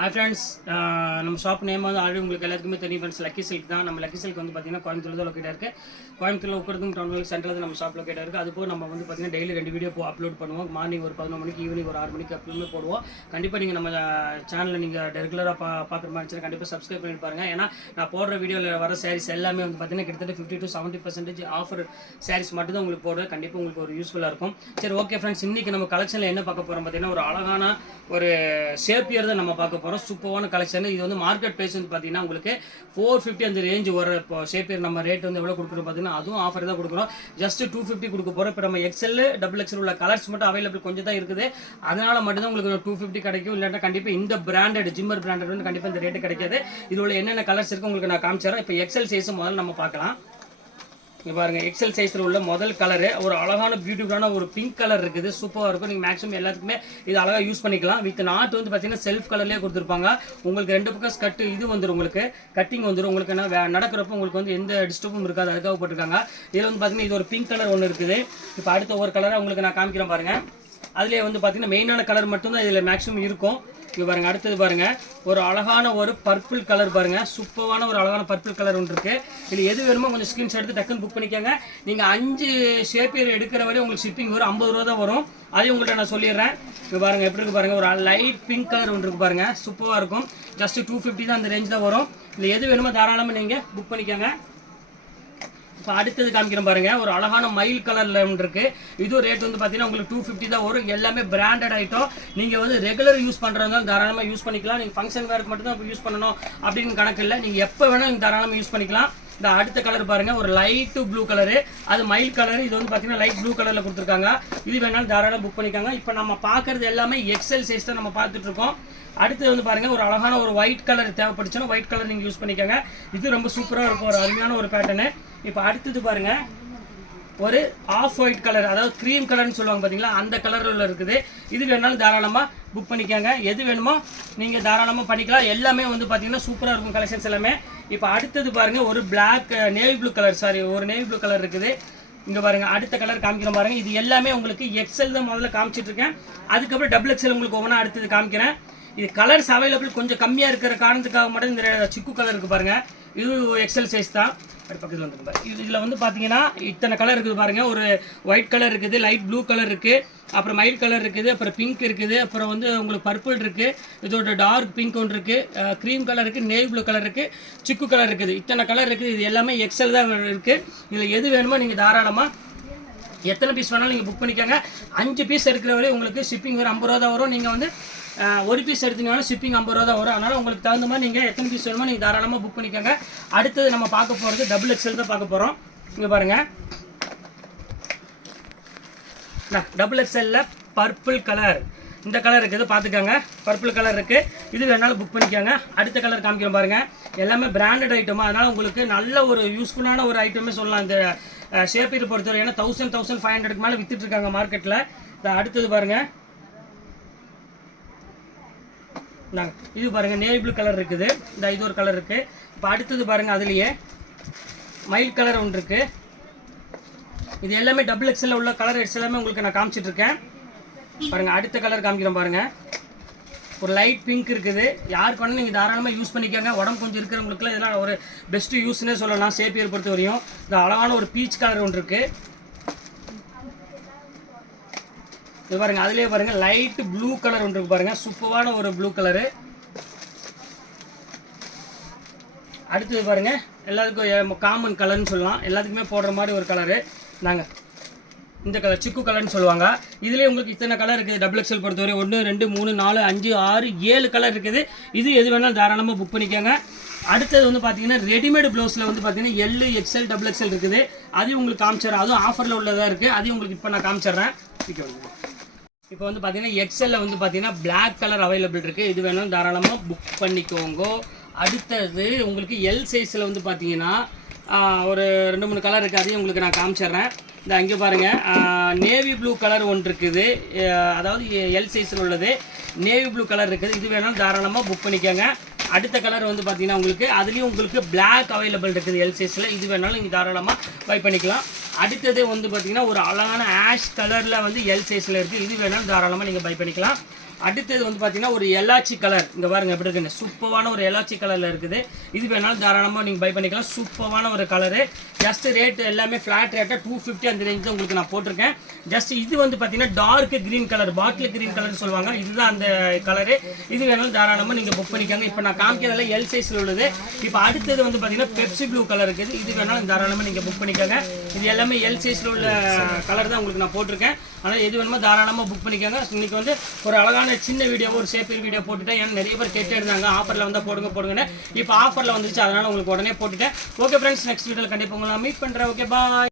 Hi friends uh, நம்ம shop name வந்து already உங்களுக்கு எல்லாத்துக்குமே தெரியும் ஃப்ரெண்ட்ஸ் லக்கி சில்க் தான். நம்ம லக்கி சில்க் வந்து பார்த்தீங்கன்னா கோயம்புத்தூர் தான் லொக்கேட்டாக இருக்குது கோயம்புத்தூரில் உட்கறதும் டவுன் சென்டரில் தான் நம்ம ஷாப் லொக்கேட்டாக இருக்குது அது போக நம்ம வந்து பார்த்தீங்கன்னா டெய்லி ரெண்டு வீடியோ போ அப்லோட் பண்ணுவோம். மார்னிங் ஒரு பதினொரு மணிக்கு ஈவினிங் ஒரு ஆறு மணிக்கு அப்படியுமே போடுவோம். கண்டிப்பாக நீங்கள் நம்ம சேனலில் நீங்கள் ரெகுலராக பா பார்க்குற மாதிரி இருந்துச்சுன்னா கண்டிப்பாக சப்ஸ்கிரைப் பண்ணி பாருங்க. ஏன்னா நான் போடுற வீடியோவில் வர சாரீஸ் எல்லாமே வந்து பார்த்தீங்கன்னா கிட்டத்தட்ட fifty to seventy percentage offer sarees மட்டும் தான் உங்களுக்கு போடுவேன். கண்டிப்பாக உங்களுக்கு ஒரு யூஸ்ஃபுல்லாக இருக்கும். சரி ஓகே ஃப்ரெண்ட்ஸ் இன்றைக்கி நம்ம கலெக்ஷனில் என்ன பார்க்க போகிறோம் பார்த்தீங்கன்னா ஒரு அழகான ஒரு ஷேப்பியர் தான் நம்ம பார்க்க போகிறோம் சூப்பரான கலெக்ஷன் இது வந்து மார்க்கெட் ப்ரைஸ் வந்து பார்த்தீங்கன்னா உங்களுக்கு ஃபோர் ஃபிஃப்டி அந்த ரேஞ்ச் வர இப்போ ஷேப்பியர் நம்ம ரேட் வந்து எவ்வளோ கொடுக்குறோம் பார்த்தீங்கன்னா அதுவும் ஆஃபர் தான் கொடுக்குறோம். ஜஸ்ட் டூ ஃபிஃப்டி கொடுக்க போகிறோம் இப்போ நம்ம எக்ஸல் டபுள் எக்ஸல் உள்ள கலர்ஸ் மட்டும் அவைலபிள் கொஞ்சம் தான் இருக்குது. அதனால மட்டும்தான் உங்களுக்கு டூ ஃபிஃப்டி கிடைக்கும். இல்லாட்டா கண்டிப்பாக இந்த பிராண்டட் ஜிம்மர் பிராண்டட் வந்து கண்டிப்பாக இந்த ரேட்டு கிடைக்காது. இதில் உள்ள என்னென்ன கலர்ஸ் இருக்கு உங்களுக்கு நான் காமிச்சிடறேன். இப்போ எக்ஸல் சைஸ் முதல்ல நம்ம பார்க்கலாம். இங்கே பாருங்கள் எக்ஸல் சைஸில் உள்ள முதல் கலரு ஒரு அழகான பியூட்டிஃபுல்லான ஒரு பிங்க் கலர் இருக்குது. சூப்பராக இருக்கும். நீங்கள் மேக்ஸிமம் எல்லாத்துக்குமே இது அழகாக யூஸ் பண்ணிக்கலாம். வித் நாட் வந்து பார்த்தீங்கன்னா செல்ஃப் கலர்லேயே கொடுத்துருப்பாங்க. உங்களுக்கு ரெண்டு பக்கம் ஸ்கட்டு இது வந்துடும் உங்களுக்கு. கட்டிங் வந்துடும் உங்களுக்கு என்ன நடக்கிறப்ப உங்களுக்கு வந்து எந்த டிஸ்டர்பும் இருக்காது. அதுக்காக போட்டிருக்காங்க. இதில் வந்து பார்த்தீங்கன்னா இது ஒரு பிங்க் கலர் ஒன்று இருக்குது. இப்போ அடுத்த ஒரு கலராக உங்களுக்கு நான் காமிக்கிறேன் பாருங்கள் அதுலேயே வந்து பார்த்தீங்கன்னா மெயினான கலர் மட்டும்தான் இதில் மேக்ஸிமம் இருக்கும். இது பாருங்க அடுத்தது பாருங்க. ஒரு அழகான ஒரு பர்பிள் கலர் பாருங்க. சூப்பரான ஒரு அழகான பர்பிள் கலர் ஒன்று இருக்கு. இது எது வேணுமோ கொஞ்சம் ஸ்கிரீன்ஷாட் எடுத்து டக்குன்னு புக் பண்ணிக்கோங்க. நீங்க அஞ்சு ஷேப்பியர் எடுக்கிற வரை உங்களுக்கு ஷிப்பிங் வரும். ஐம்பது ரூபா தான் வரும். அதையும் உங்கள்கிட்ட நான் சொல்லிடுறேன். இப்போ பாருங்க எப்படி இருக்கு பாருங்க? ஒரு லைட் பிங்க் கலர் ஒன்று இருக்கு பாருங்க. சூப்பராக இருக்கும். ஜஸ்ட் டூ ஃபிஃப்டி தான் அந்த ரேஞ்ச் தான் வரும். இல்லை எது வேணுமோ தாராளமாக நீங்கள் புக் பண்ணிக்கோங்க. இப்போ அடுத்தது காமிக்கிறேன் பாருங்க. ஒரு அழகான மயில் கலர்ல ஒன்று இருக்கு. இது ரேட் வந்து பார்த்தீங்கன்னா உங்களுக்கு டூ ஃபிஃப்டி தான் வரும். எல்லாமே பிராண்டட் ஐட்டம் நீங்க வந்து ரெகுலர் யூஸ் பண்றவங்க தாராளமாக யூஸ் பண்ணிக்கலாம். நீங்க ஃபங்க்ஷன் வேருக்கு மட்டும் தான் யூஸ் பண்ணணும் அப்படின்னு கணக்கு இல்லை. நீங்க எப்போ வேணாலும் தாராளமாக யூஸ் பண்ணிக்கலாம். இந்த அடுத்த கலர் பாருங்க. ஒரு லைட்டு ப்ளூ கலரு அது மயில் கலர் இது வந்து பார்த்தீங்கன்னா லைட் ப்ளூ கலரில் கொடுத்துருக்காங்க. இது வேணாலும் தாராளமாக புக் பண்ணிக்காங்க. இப்போ நம்ம பார்க்கறது எல்லாமே எக்ஸல் சைஸ் தான் நம்ம பார்த்துட்டு இருக்கோம். அடுத்து வந்து பாருங்கள் ஒரு அழகான ஒரு ஒயிட் கலர் தேவைப்படுச்சுன்னா ஒயிட் கலர் நீங்கள் யூஸ் பண்ணிக்கோங்க. இது ரொம்ப சூப்பராக இருக்கும். ஒரு அருமையான ஒரு பேட்டர்னு இப்போ அடுத்தது பாருங்க. ஒரு ஆஃப் ஒயிட் கலர் அதாவது க்ரீம் கலர்னு சொல்லுவாங்க பார்த்தீங்களா அந்த கலரில் இருக்குது. இது வேணாலும் தாராளமாக புக் பண்ணிக்கோங்க. எது வேணுமோ நீங்கள் தாராளமாக பண்ணிக்கலாம். எல்லாமே வந்து பார்த்தீங்கன்னா சூப்பராக இருக்கும் கலெக்ஷன்ஸ் எல்லாமே. இப்போ அடுத்தது பாருங்கள் ஒரு black navy blue colour sari ஒரு நேவி ப்ளூ கலர் இருக்குது. இங்கே பாருங்கள் அடுத்த கலர் காமிக்கிறோம் பாருங்க. இது எல்லாமே உங்களுக்கு எக்ஸல் தான் முதல்ல காமிச்சிட்ருக்கேன் அதுக்கப்புறம் டபுள் எக்ஸல் உங்களுக்கு ஒவ்வொன்றா அடுத்தது காமிக்கிறேன். இது கலர்ஸ் அவைலபிள் கொஞ்சம் கம்மியாக இருக்கிற காரணத்துக்காக மட்டும் இந்த சிக்கு கலர் இருக்குது பாருங்கள் இது எக்ஸல் சைஸ் தான். பக்கத்தில் வந்து இது இதில் வந்து பார்த்தீங்கன்னா இத்தனை கலர் இருக்குது பாருங்கள் ஒரு ஒயிட் கலர் இருக்குது லைட் ப்ளூ கலர் இருக்குது அப்புறம் மயில் கலர் இருக்குது அப்புறம் பிங்க் இருக்குது. அப்புறம் வந்து உங்களுக்கு பர்பிள் இருக்குது இதோட டார்க் பிங்க் ஒன்று இருக்குது க்ரீம் கலர் இருக்குது நேவி ப்ளூ கலர் இருக்குது சிக்கு கலர் இருக்குது. இத்தனை கலர் இருக்குது. இது எல்லாமே எக்ஸல் தான் இருக்குது இதில் எது வேணுமோ நீங்கள் தாராளமாக எத்தனை பீஸ் வேணாலும் நீங்கள் புக் பண்ணிக்கோங்க. அஞ்சு பீஸ் எடுக்கிற வரை உங்களுக்கு ஷிப்பிங் வரும் ஐம்பது ரூபா தான் வரும். நீங்கள் வந்து ஒரு பீஸ் எடுத்தீங்கன்னா ஷிப்பிங் ஐம்பது ரூபா தான் வரும். அதனால் உங்களுக்கு தகுந்த மாதிரி நீங்கள் எத்தனை பீஸ் வேணுமோ நீங்கள் தாராளமாக புக் பண்ணிக்கோங்க. அடுத்தது நம்ம பார்க்க போகிறது டபுள் எக்ஸல் தான் பார்க்க போகிறோம் இங்கே பாருங்கள் டபுள் எக்ஸ்எல்ல பர்பிள் கலர் இந்த கலர் இருக்குது பார்த்துக்கோங்க. பர்பிள் கலர் இருக்குது இது வேணாலும் புக் பண்ணிக்கோங்க. அடுத்த கலர் காமிக்கிறோம் பாருங்கள் எல்லாமே பிராண்டட் ஐட்டமாக அதனால் உங்களுக்கு நல்ல ஒரு யூஸ்ஃபுல்லான ஒரு ஐட்டமே சொல்லலாம். இந்த ஷேப்பீர் பொறுத்தவரை ஏன்னா தௌசண்ட் தௌசண்ட் ஃபைவ் ஹண்ட்ரடுக்கு மேலே வித்துட்ருக்காங்க மார்க்கெட்டில் அடுத்தது பாருங்கள் நாங்கள் இது பாருங்கள் நேவி ப்ளூ கலர் இருக்குது. இந்த இது ஒரு கலர் இருக்குது இப்போ அடுத்தது பாருங்கள் அதுலேயே மயில் கலர் ஒன்று இருக்குது இது எல்லாமே டபுள் எக்ஸ்எல் உள்ள கலர் எக்ஸ் எல்லாமே உங்களுக்கு நான் காமிச்சிட்ருக்கேன். பாருங்கள் அடுத்த கலர் காமிக்கிறேன் பாருங்கள் ஒரு லைட் பிங்க் இருக்குது. யாருக்கு வேணாலும் நீங்கள் தாராளமாக யூஸ் பண்ணிக்கோங்க. உடம்பு கொஞ்சம் இருக்கிறவங்களுக்குலாம் இதெல்லாம் ஒரு பெஸ்ட்டு யூஸ்னே சொல்லலாம். சேப்பியர் பொறுத்த வரையும். இந்த அழகான ஒரு பீச் கலர் ஒன்று இருக்குது இது பாருங்க அதுலேயே பாருங்க லைட் ப்ளூ கலர் ஒன்று இருக்கு பாருங்க சூப்பரான ஒரு ப்ளூ கலரு அடுத்தது பாருங்க எல்லாத்துக்கும் காமன் கலர்னு சொல்லலாம். எல்லாத்துக்குமே போடுற மாதிரி ஒரு கலரு நாங்க இந்த கலர் சிக்கு கலர்னு சொல்லுவாங்க. இதுலேயே உங்களுக்கு இத்தனை கலர் இருக்குது? டபுள் எக்ஸல் பொறுத்தவரை ஒன்று ரெண்டு மூணு நாலு அஞ்சு ஆறு ஏழு கலர் இருக்குது. இது எது வேணாலும் தாராளமாக புக் பண்ணிக்கோங்க. அடுத்தது வந்து பார்த்தீங்கன்னா ரெடிமேட் ப்ளவுஸில் வந்து பார்த்தீங்கன்னா எல்லு எக்ஸ்எல் டபுள் எக்ஸ்எல் இருக்குது. அதையும் உங்களுக்கு காமிச்சிடுறேன். அதுவும் ஆஃபரில் உள்ளதாக இருக்குது அதையும் உங்களுக்கு இப்போ நான் காமிச்சிடுறேன். இப்போ வந்து பார்த்தீங்கன்னா எக்ஸலில் வந்து பார்த்தீங்கன்னா பிளாக் கலர் அவைலபிள் இருக்குது இது வேணாலும் தாராளமாக புக் பண்ணிக்கோங்க. அடுத்தது உங்களுக்கு எல் சைஸில் வந்து பார்த்தீங்கன்னா ஒரு ரெண்டு மூணு கலர் இருக்குது அதையும் உங்களுக்கு நான் காமிச்சிடுறேன். இந்த அங்கே பாருங்கள் நேவி ப்ளூ கலர் ஒன்று இருக்குது. அதாவது எல் சைஸில் உள்ளது. நேவி ப்ளூ கலர் இருக்குது. இது வேணாலும் தாராளமாக புக் பண்ணிக்கோங்க. அடுத்த கலர் வந்து பார்த்தீங்கன்னா உங்களுக்கு அதுலேயும் உங்களுக்கு பிளாக் அவைலபிள் இருக்குது எல் சைஸில் இது வேணாலும் நீங்கள் தாராளமாக பை பண்ணிக்கலாம். அடுத்தது வந்து பார்த்தீங்கன்னா ஒரு அழகான ஆஷ் கலரில் வந்து எல் சைஸில் இருக்குது இது வேணாலும் தாராளமாக நீங்கள் பை பண்ணிக்கலாம். அடுத்தது வந்து பார்த்தீங்கன்னா ஒரு எலாச்சி கலர் இங்கே பாருங்க எப்படி இருக்குன்னு. சூப்பரான ஒரு எலாச்சி கலரில் இருக்குது. இது வேணாலும் தாராளமாக நீங்கள் பை பண்ணிக்கலாம். சூப்பரான ஒரு கலரு ஜஸ்ட் ரேட் எல்லாமே ஃப்ளாட் ரேட்டாக டூ ஃபிஃப்டி அந்த ரேஞ்ச் உங்களுக்கு நான் போட்டிருக்கேன். ஜஸ்ட் இது வந்து பார்த்தீங்கன்னா dark green colour bottle green colour சொல்லுவாங்க. இதுதான் அந்த கலரு இது வேணாலும் தாராளமாக நீங்கள் புக் பண்ணிக்கோங்க. இப்போ நான் காமிக்கிறதெல்லாம் எல் சைஸில் உள்ளது. இப்போ அடுத்தது வந்து பார்த்தீங்கன்னா பெப்சி ப்ளூ கலர் இருக்குது. இது வேணாலும் தாராளமாக நீங்கள் புக் பண்ணிக்கோங்க. இது எல்லாமே எல் சைஸில் உள்ள கலர் தான் உங்களுக்கு நான் போட்டிருக்கேன். ஆனால் எது வேணுமோ தாராளமாக புக் பண்ணிக்கோங்க. இன்றைக்கி வந்து ஒரு அழகான சின்ன வீடியோ ஒரு சேப்பியர் வீடியோ போட்டுட்டேன். ஏன்னா நிறைய பேர் கேட்டு இருந்தாங்க. ஆஃபரில் வந்தால் போடுங்க போடுங்கன்னு. இப்போ ஆஃபரில் வந்துச்சு அதனால் உங்களுக்கு உடனே போட்டுட்டேன். ஓகே ஃப்ரெண்ட்ஸ் நெக்ஸ்ட் வீடியோவில் கண்டிப்பாக உங்களை மீட் பண்ணுறேன் ஓகே பாய்